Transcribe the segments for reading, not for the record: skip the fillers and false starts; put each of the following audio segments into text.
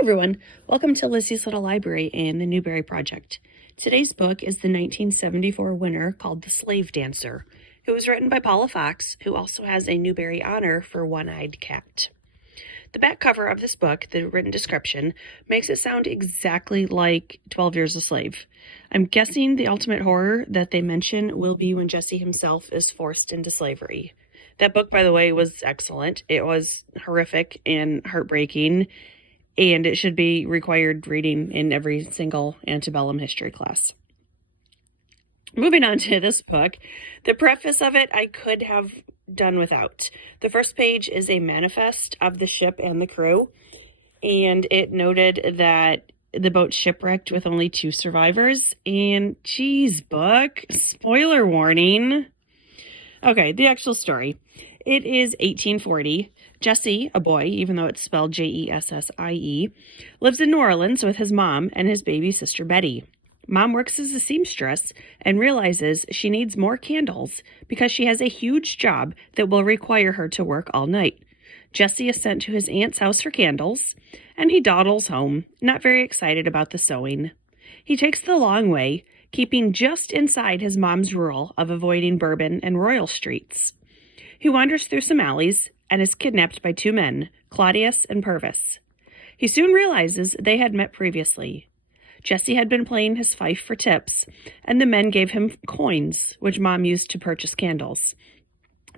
everyone, welcome to Lizzie's Little Library and the Newbery Project. Today's book is the 1974 winner called The Slave Dancer. It was written by Paula Fox, who also has a Newbery honor for One-Eyed Cat. The back cover of this book, the written description, makes it sound exactly like 12 Years a Slave. I'm guessing the ultimate horror that they mention will be when Jesse himself is forced into slavery. That book, by the way, was excellent. It was horrific and heartbreaking, and it should be required reading in every single antebellum history class. Moving on to this book, the preface of it I could have done without. The first page is a manifest of the ship and the crew, and it noted that the boat shipwrecked with only 2 survivors, and geez, book, spoiler warning. Okay, the actual story. It is 1840. Jesse, a boy, even though it's spelled Jessie, lives in New Orleans with his mom and his baby sister Betty. Mom works as a seamstress and realizes she needs more candles because she has a huge job that will require her to work all night. Jesse is sent to his aunt's house for candles, and he dawdles home, not very excited about the sewing. He takes the long way, keeping just inside his mom's rule of avoiding Bourbon and Royal Streets. He wanders through some alleys and is kidnapped by 2 men, Claudius and Purvis. He soon realizes they had met previously. Jesse had been playing his fife for tips, and the men gave him coins, which Mom used to purchase candles.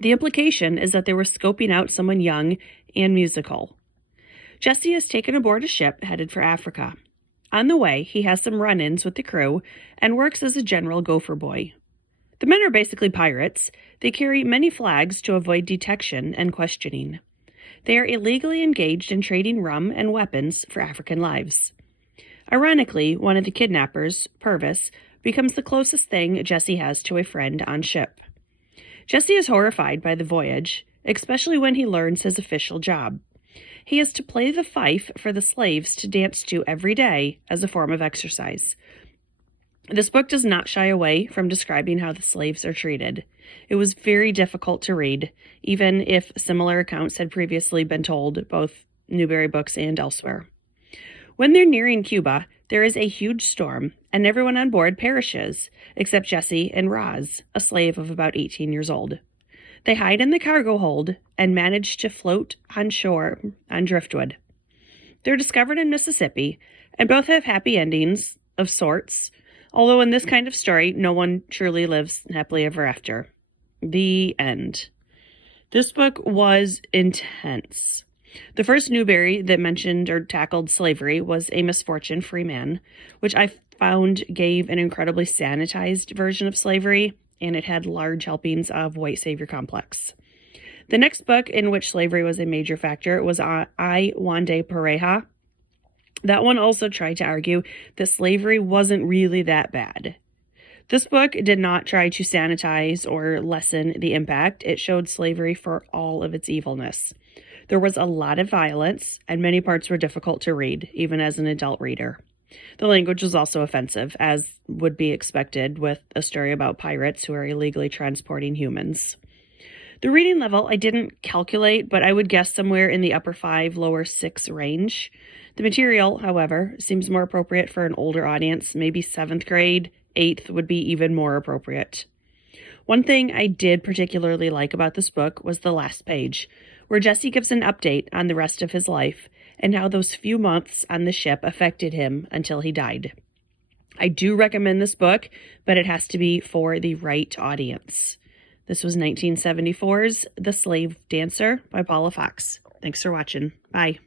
The implication is that they were scoping out someone young and musical. Jesse is taken aboard a ship headed for Africa. On the way, he has some run-ins with the crew and works as a general gopher boy. The men are basically pirates. They carry many flags to avoid detection and questioning. They are illegally engaged in trading rum and weapons for African lives. Ironically, one of the kidnappers, Purvis, becomes the closest thing Jesse has to a friend on ship. Jesse is horrified by the voyage, especially when he learns his official job. He is to play the fife for the slaves to dance to every day as a form of exercise. This book does not shy away from describing how the slaves are treated. It was very difficult to read, even if similar accounts had previously been told, both Newbery books and elsewhere. When they're nearing Cuba, there is a huge storm, and everyone on board perishes, except Jesse and Roz, a slave of about 18 years old. They hide in the cargo hold and manage to float on shore on driftwood. They're discovered in Mississippi, and both have happy endings of sorts, although in this kind of story, no one truly lives happily ever after. The end. This book was intense. The first Newbery that mentioned or tackled slavery was A Misfortune Free Man, which I found gave an incredibly sanitized version of slavery, and it had large helpings of white savior complex. The next book in which slavery was a major factor was I, Wande Pareja. That one also tried to argue that slavery wasn't really that bad. This book did not try to sanitize or lessen the impact. It showed slavery for all of its evilness. There was a lot of violence, and many parts were difficult to read, even as an adult reader. The language was also offensive, as would be expected with a story about pirates who are illegally transporting humans. The reading level I didn't calculate, but I would guess somewhere in the upper 5, lower 6 range. The material, however, seems more appropriate for an older audience, maybe 7th grade, 8th would be even more appropriate. One thing I did particularly like about this book was the last page, where Jesse gives an update on the rest of his life and how those few months on the ship affected him until he died. I do recommend this book, but it has to be for the right audience. This was 1974's The Slave Dancer by Paula Fox. Thanks for watching. Bye.